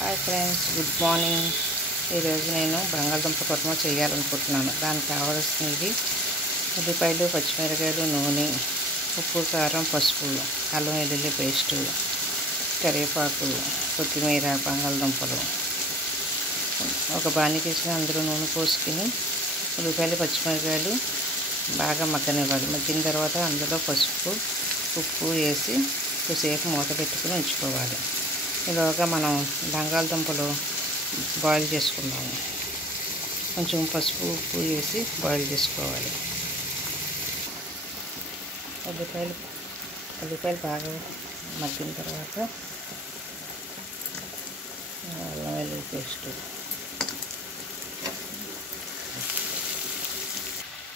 Hi friends, good morning. ఈరోజు నేను బంగాళదుంప కుర్మా చేయాలనుకుంటున్నాను. దానికి కావాల్సినవి ఉల్లిపాయలు, పచ్చిమిరకాయలు, నూనె, ఉప్పు, కారం, పసుపు, అల్లం వెల్లుల్లి పేస్టు, కరివేపాకు, కొత్తిమీర, బంగాళదుంపలు. ఒక బాణీ తీసుకుని అందులో నూనె పోసుకుని ఉల్లిపాయలు, పచ్చిమిరకాయలు బాగా మగ్గనివ్వాలి. మగ్గిన తర్వాత అందులో పసుపు, ఉప్పు వేసి కొద్దిసేపు మూత పెట్టుకుని ఉంచుకోవాలి. ఈలోగా మనం బంగాళదుంపలు బాయిల్ చేసుకుందాము. కొంచెం పసుపు, ఉప్పు వేసి బాయిల్ చేసుకోవాలి. ఉల్లిపాయలు బాగా మగ్గిన తర్వాత అల్లం వెల్లుల్లి పేస్టు,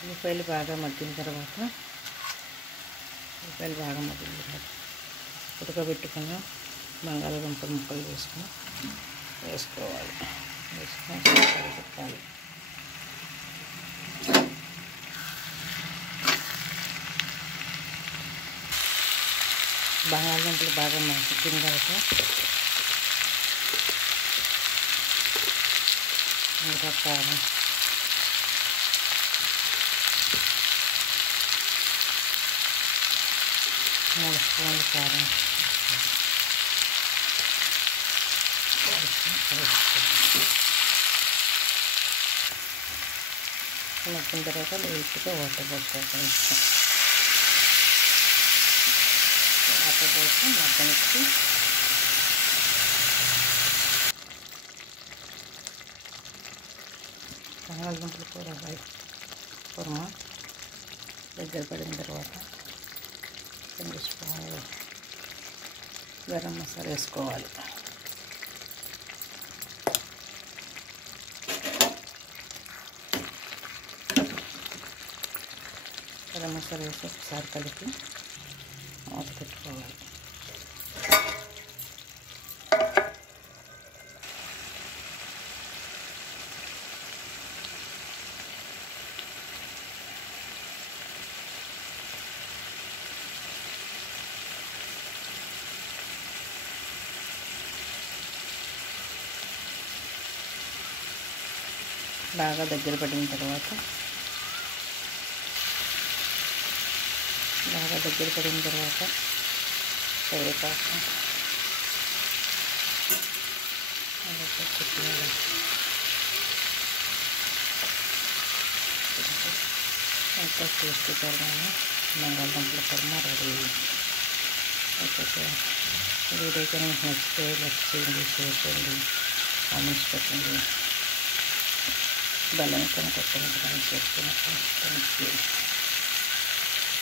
ఉల్లిపాయలు బాగా మగ్గిన తర్వాత ఉడకబెట్టుకున్న బంగాళదుంప ముక్కలు వేసుకోవాలి. పెట్టాలి. బంగాళదుంపలు బాగా మగ్గిన తర్వాత ఇంకా కారం, మూడు స్పూన్లు కారం, మగ్గిన తర్వాత లైట్గా వాటర్ పోసుకోవాలి. వాటర్ పోసి మగ్గనిచ్చి బంగాళదుంపలు కుర్మా దగ్గర పడిన తర్వాత 2 స్పూన్లు గరం మసాలా వేసుకోవాలి. గరం మసాలా వేసి ఒకసారి కలిపి మూత పెట్టుకోవాలి. బాగా దగ్గర పడిన తర్వాత కరివేపాకు, కొత్తిమీర ఎంతో టేస్టీకరమైన బంగాళదుంపల కుర్మా రెడీ. వీడియో కానీ మీకు నచ్చితే లైక్ చేయండి, షేర్ చేయండి, కామెంట్స్ పెట్టండి. బెల్ ఐకాన్ కొట్టండి. Thank you.